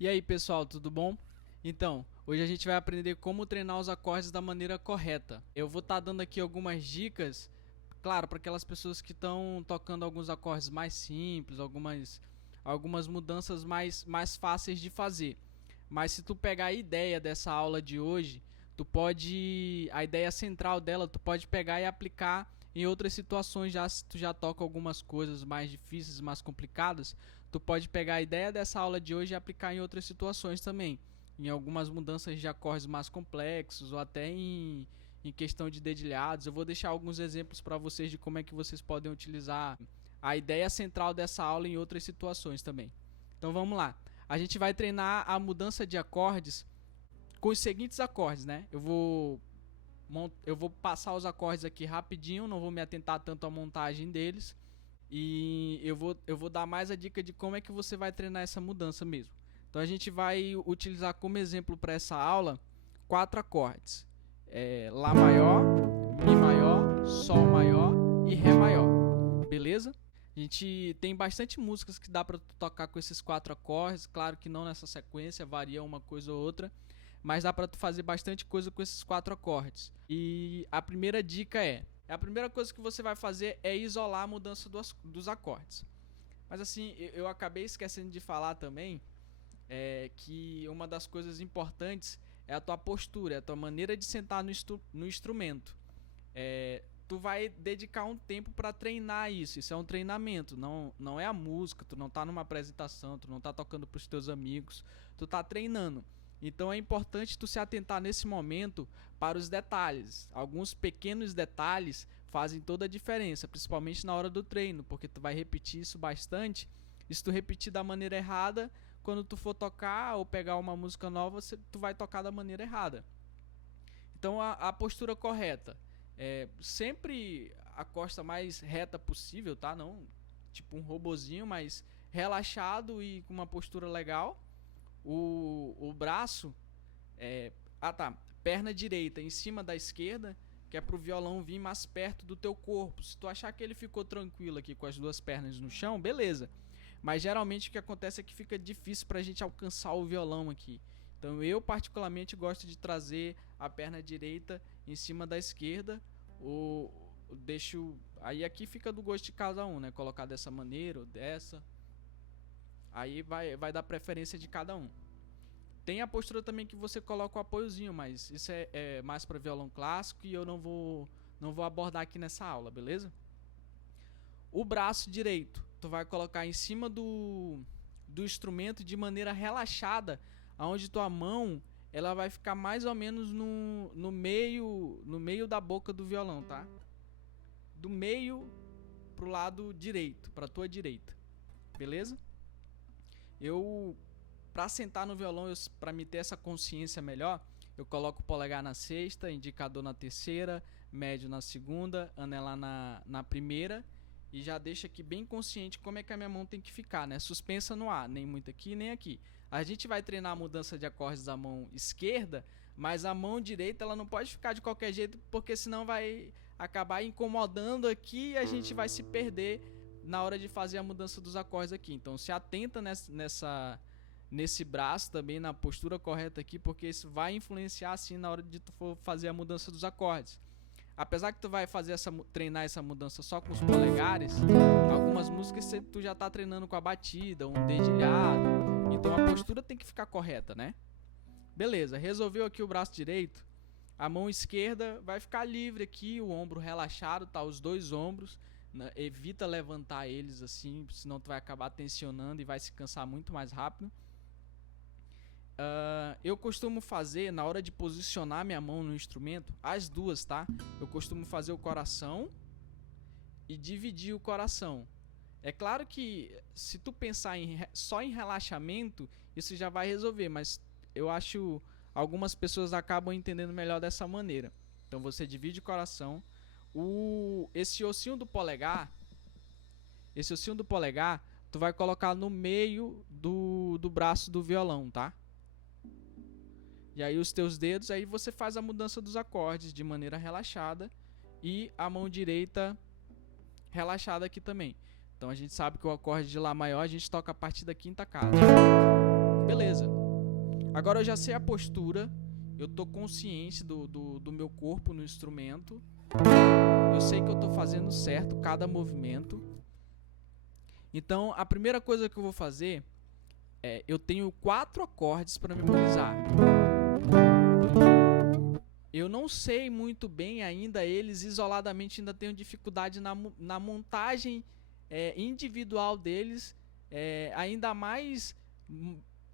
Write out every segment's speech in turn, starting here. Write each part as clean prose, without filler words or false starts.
E aí pessoal, tudo bom? Então, hoje a gente vai aprender como treinar os acordes da maneira correta. Eu vou estar dando aqui algumas dicas, claro, para aquelas pessoas que estão tocando alguns acordes mais simples, algumas mudanças mais fáceis de fazer. Mas se tu pegar a ideia dessa aula de hoje, a ideia central dela, tu pode pegar e aplicar em outras situações. Já se tu já toca algumas coisas mais difíceis, mais complicadas, tu pode pegar a ideia dessa aula de hoje e aplicar em outras situações também, em algumas mudanças de acordes mais complexos ou até em questão de dedilhados. Eu vou deixar alguns exemplos para vocês de como é que vocês podem utilizar a ideia central dessa aula em outras situações também. Então vamos lá. A gente vai treinar a mudança de acordes com os seguintes acordes, né? Eu vou passar os acordes aqui rapidinho, não vou me atentar tanto à montagem deles. E eu vou dar mais a dica de como é que você vai treinar essa mudança mesmo. Então a gente vai utilizar como exemplo para essa aula 4 acordes: Lá maior, Mi maior, Sol maior e Ré maior. Beleza? A gente tem bastante músicas que dá para tocar com esses 4 acordes. Claro que não nessa sequência, varia uma coisa ou outra, mas dá para tu fazer bastante coisa com esses 4 acordes. E a primeira dica a primeira coisa que você vai fazer é isolar a mudança dos acordes. Mas assim, eu acabei esquecendo de falar também que uma das coisas importantes é a tua postura, a tua maneira de sentar no instrumento. Tu vai dedicar um tempo para treinar isso é um treinamento, não é a música, tu não tá numa apresentação, tu não tá tocando pros teus amigos, tu tá treinando. Então é importante tu se atentar nesse momento para os detalhes. Alguns pequenos detalhes fazem toda a diferença, principalmente na hora do treino, porque tu vai repetir isso bastante. E se tu repetir da maneira errada, quando tu for tocar ou pegar uma música nova, tu vai tocar da maneira errada. Então a postura correta sempre a costa mais reta possível, tá? Não tipo um robozinho, mas relaxado e com uma postura legal. O braço perna direita em cima da esquerda, que é pro violão vir mais perto do teu corpo. Se tu achar que ele ficou tranquilo aqui com as duas pernas no chão, beleza. Mas geralmente o que acontece é que fica difícil pra gente alcançar o violão aqui. Então eu particularmente gosto de trazer a perna direita em cima da esquerda, ou deixo aí, aqui fica do gosto de cada um, né? Colocar dessa maneira ou dessa. Aí vai dar preferência de cada um. Tem a postura também que você coloca o apoiozinho, mas isso é mais para violão clássico e eu não vou abordar aqui nessa aula, beleza? O braço direito, tu vai colocar em cima do instrumento de maneira relaxada, onde tua mão ela vai ficar mais ou menos no meio da boca do violão, tá? Do meio pro lado direito, pra tua direita, beleza? Para sentar no violão, para me ter essa consciência melhor, eu coloco o polegar na sexta, indicador na terceira, médio na segunda, anelar na primeira, e já deixo aqui bem consciente como é que a minha mão tem que ficar, né? Suspensa no ar, nem muito aqui, nem aqui. A gente vai treinar a mudança de acordes da mão esquerda, mas a mão direita ela não pode ficar de qualquer jeito, porque senão vai acabar incomodando aqui e a gente vai se perder na hora de fazer a mudança dos acordes aqui. Então se atenta nesse braço também, na postura correta aqui, porque isso vai influenciar assim na hora de tu for fazer a mudança dos acordes. Apesar que tu vai treinar essa mudança só com os polegares, algumas músicas tu já tá treinando com a batida, um dedilhado, então a postura tem que ficar correta, né? Beleza, resolveu aqui o braço direito, a mão esquerda vai ficar livre aqui, o ombro relaxado, tá? Os dois ombros, né? Evita levantar eles assim, senão tu vai acabar tensionando e vai se cansar muito mais rápido. Eu costumo fazer, na hora de posicionar minha mão no instrumento, as duas, tá? Eu costumo fazer o coração e dividir o coração. É claro que se tu pensar só em relaxamento, isso já vai resolver, mas eu acho algumas pessoas acabam entendendo melhor dessa maneira. Então você divide o coração. Esse ossinho do polegar, tu vai colocar no meio do braço do violão, tá? E aí os teus dedos, aí você faz a mudança dos acordes de maneira relaxada e a mão direita relaxada aqui também. Então a gente sabe que o acorde de Lá maior a gente toca a partir da quinta casa. Beleza. Agora eu já sei a postura, eu tô consciente do meu corpo no instrumento, eu sei que eu tô fazendo certo cada movimento. Então a primeira coisa que eu vou fazer é, eu tenho 4 acordes para memorizar. Eu não sei muito bem ainda eles isoladamente, ainda tenho dificuldade na montagem individual deles, ainda mais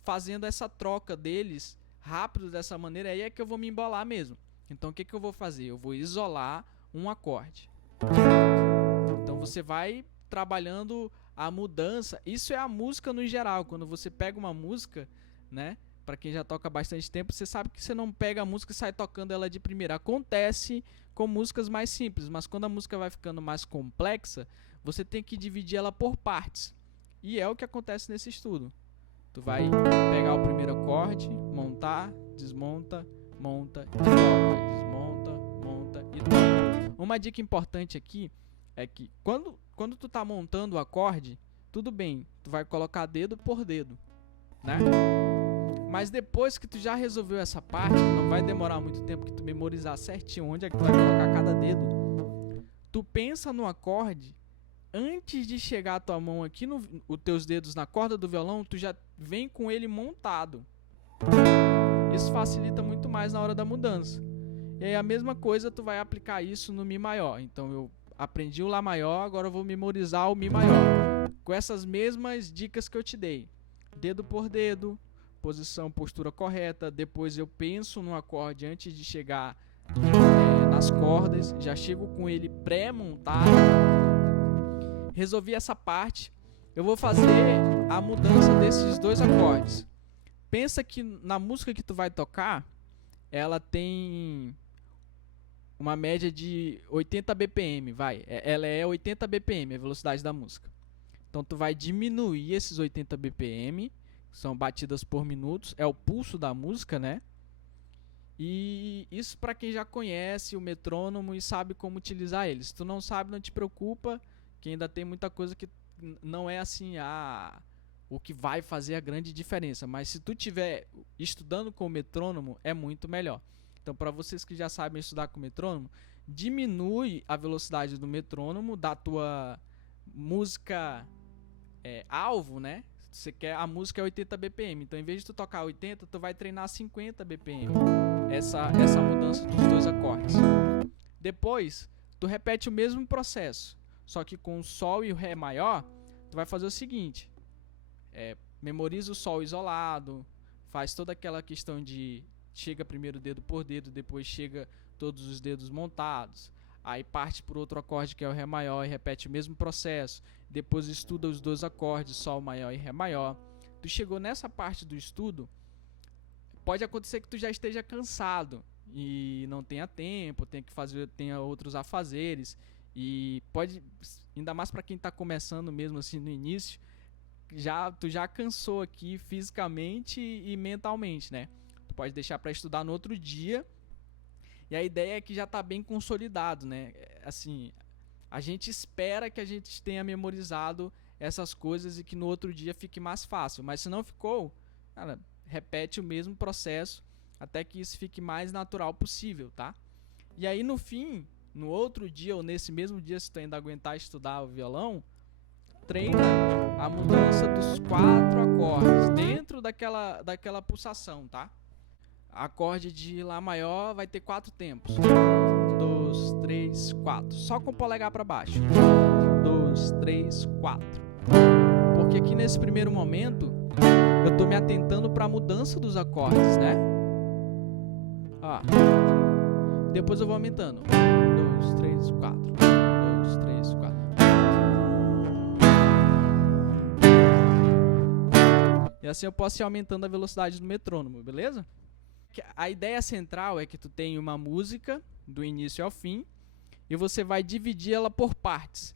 fazendo essa troca deles rápido dessa maneira, aí é que eu vou me embolar mesmo. Então o que eu vou fazer? Eu vou isolar um acorde. Então você vai trabalhando a mudança. Isso é a música no geral. Quando você pega uma música, né? Para quem já toca há bastante tempo, você sabe que você não pega a música e sai tocando ela de primeira. Acontece com músicas mais simples, mas quando a música vai ficando mais complexa, você tem que dividir ela por partes. E é o que acontece nesse estudo. Tu vai pegar o primeiro acorde, montar, desmonta, monta e toca. Desmonta, monta e toca. Uma dica importante aqui é que quando tu tá montando o acorde, tudo bem, tu vai colocar dedo por dedo, né? Mas depois que tu já resolveu essa parte, não vai demorar muito tempo que tu memorizar certinho onde é que tu vai colocar cada dedo. Tu pensa no acorde, antes de chegar a tua mão aqui, os teus dedos na corda do violão, tu já vem com ele montado. Isso facilita muito mais na hora da mudança. E aí a mesma coisa tu vai aplicar isso no Mi maior. Então eu aprendi o Lá maior, agora eu vou memorizar o Mi maior. Com essas mesmas dicas que eu te dei. Dedo por dedo, posição, postura correta. Depois eu penso no acorde antes de chegar nas cordas. Já chego com ele pré-montado. Resolvi essa parte. Eu vou fazer a mudança desses 2 acordes. Pensa que na música que tu vai tocar, ela tem uma média de 80 BPM, vai. Ela é 80 BPM, a velocidade da música. Então tu vai diminuir esses 80 BPM, são batidas por minutos, é o pulso da música, né? E isso para quem já conhece o metrônomo e sabe como utilizar ele. Se tu não sabe, não te preocupa, que ainda tem muita coisa que não é assim o que vai fazer a grande diferença. Mas se tu estiver estudando com o metrônomo, é muito melhor. Então, para vocês que já sabem estudar com o metrônomo, diminui a velocidade do metrônomo da tua música alvo, né? Você quer a música é 80 BPM, então em vez de tu tocar 80, tu vai treinar 50 BPM. Essa mudança dos 2 acordes. Depois, tu repete o mesmo processo, só que com o Sol e o Ré maior, tu vai fazer o seguinte: memoriza o Sol isolado, faz toda aquela questão de chega primeiro dedo por dedo, depois chega todos os dedos montados, aí parte por outro acorde que é o Ré maior e repete o mesmo processo, depois estuda os 2 acordes, Sol maior e Ré maior. Tu chegou nessa parte do estudo, pode acontecer que tu já esteja cansado e não tenha tempo, tenha outros afazeres, e pode, ainda mais para quem está começando mesmo assim no início, tu já cansou aqui fisicamente e mentalmente, né? Tu pode deixar para estudar no outro dia. E a ideia é que já está bem consolidado, né? Assim, a gente espera que a gente tenha memorizado essas coisas e que no outro dia fique mais fácil. Mas se não ficou, cara, repete o mesmo processo até que isso fique mais natural possível, tá? E aí no fim, no outro dia ou nesse mesmo dia, se tu ainda aguentar estudar o violão, treina a mudança dos 4 acordes dentro daquela pulsação, tá? Acorde de Lá maior vai ter 4 tempos. 1, 2, 3, 4. Só com o polegar para baixo. 1, 2, 3, 4. Porque aqui nesse primeiro momento eu estou me atentando para a mudança dos acordes, né? Ó. Depois eu vou aumentando. 1, 2, 3, 4. 1, 2, 3, 4. E assim eu posso ir aumentando a velocidade do metrônomo, beleza? A ideia central é que tu tenha uma música do início ao fim e você vai dividir ela por partes.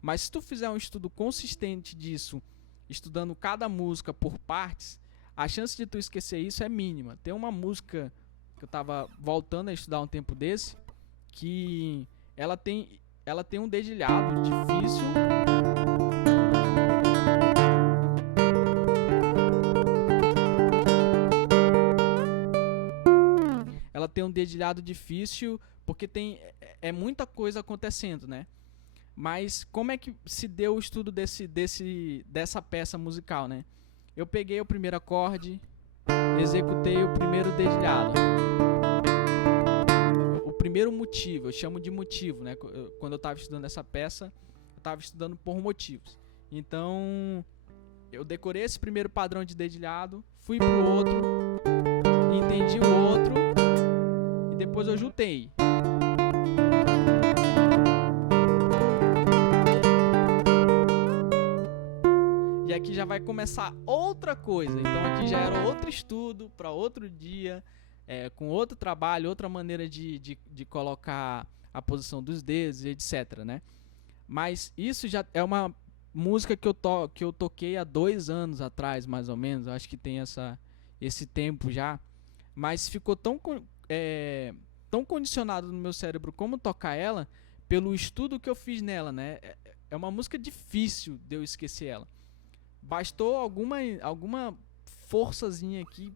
Mas se tu fizer um estudo consistente disso, estudando cada música por partes, a chance de tu esquecer isso é mínima. Tem uma música que eu estava voltando a estudar um tempo desse, que ela tem um dedilhado difícil. tem um dedilhado difícil, porque é muita coisa acontecendo, né? Mas como é que se deu o estudo dessa peça musical, né? Eu peguei o primeiro acorde, executei o primeiro dedilhado. O primeiro motivo, eu chamo de motivo, né? Quando eu estava estudando essa peça, eu estava estudando por motivos. Então, eu decorei esse primeiro padrão de dedilhado, fui pro outro, entendi o outro e depois eu juntei. E aqui já vai começar outra coisa. Então aqui já era outro estudo para outro dia, com outro trabalho, outra maneira de colocar a posição dos dedos, etc, né? Mas isso já é uma música que eu toquei há 2 anos atrás, mais ou menos. Eu acho que tem esse tempo já. Mas ficou tão condicionado no meu cérebro como tocar ela, pelo estudo que eu fiz nela, né? É uma música difícil de eu esquecer ela. Bastou alguma forçazinha aqui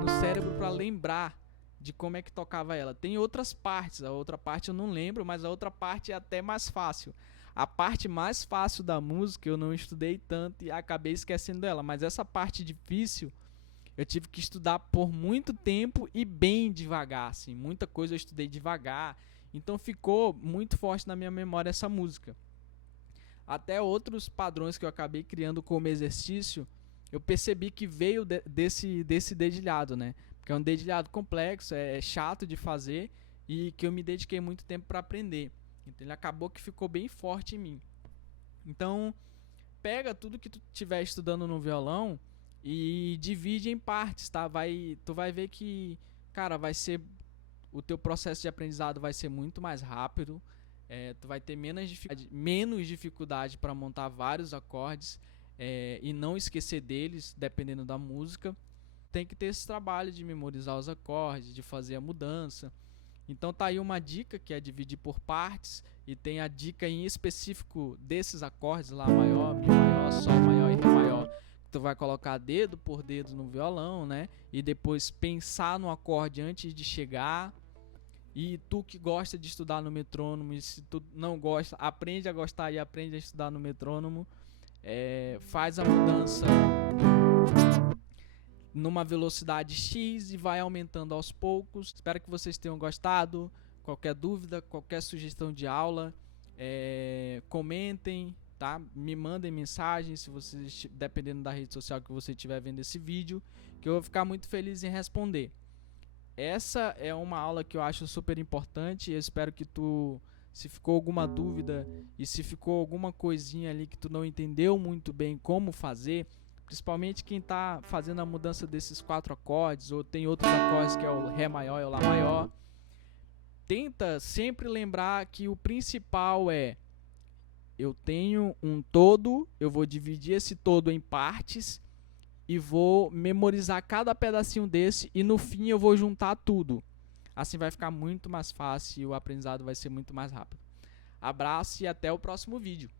no cérebro para lembrar de como é que tocava ela. Tem outras partes, a outra parte eu não lembro, mas a outra parte é até mais fácil. A parte mais fácil da música eu não estudei tanto e acabei esquecendo dela, mas essa parte difícil eu tive que estudar por muito tempo e bem devagar, assim. Muita coisa eu estudei devagar, então ficou muito forte na minha memória essa música. Até outros padrões que eu acabei criando como exercício, eu percebi que veio desse dedilhado, né? Porque é um dedilhado complexo, é chato de fazer e que eu me dediquei muito tempo para aprender. Então ele acabou que ficou bem forte em mim. Então, pega tudo que tu estiver estudando no violão e divide em partes, tá? Tu vai ver que, cara, o teu processo de aprendizado vai ser muito mais rápido. Tu vai ter menos dificuldade para montar vários acordes e não esquecer deles, dependendo da música. Tem que ter esse trabalho de memorizar os acordes, de fazer a mudança. Então tá aí uma dica, que é dividir por partes, e tem a dica em específico desses acordes, Lá maior, Mi maior, Sol maior e Ré maior. Tu vai colocar dedo por dedo no violão, né? E depois pensar no acorde antes de chegar. E tu que gosta de estudar no metrônomo, e se tu não gosta, aprende a gostar e aprende a estudar no metrônomo. Faz a mudança numa velocidade X e vai aumentando aos poucos. Espero que vocês tenham gostado. Qualquer dúvida, qualquer sugestão de aula, comentem, tá? Me mandem mensagem, se vocês, dependendo da rede social que você estiver vendo esse vídeo, que eu vou ficar muito feliz em responder. Essa é uma aula que eu acho super importante. Eu espero que se ficou alguma dúvida e se ficou alguma coisinha ali que tu não entendeu muito bem como fazer, principalmente quem está fazendo a mudança desses 4 acordes, ou tem outros acordes que é o Ré maior e o Lá maior, tenta sempre lembrar que o principal eu tenho um todo, eu vou dividir esse todo em partes e vou memorizar cada pedacinho desse e no fim eu vou juntar tudo. Assim vai ficar muito mais fácil e o aprendizado vai ser muito mais rápido. Abraço e até o próximo vídeo.